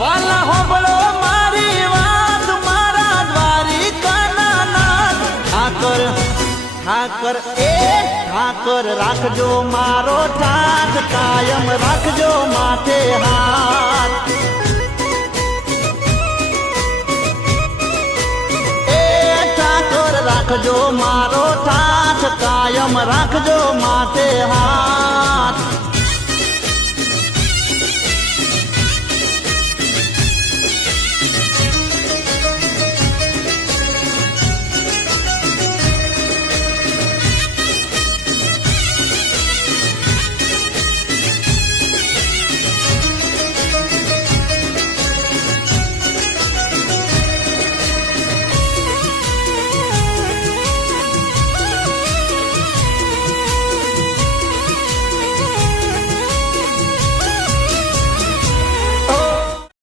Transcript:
વાલા હોબળો મારી વાત મારા દ્વારિકાના નાથ ઠાકર ઠાકર એ ઠાકર રાખજો મારો ઠાઠ કાયમ રાખજો માથે હાથ એ ઠાકર રાખજો મારો ઠાઠ કાયમ રાખજો માથે હાથ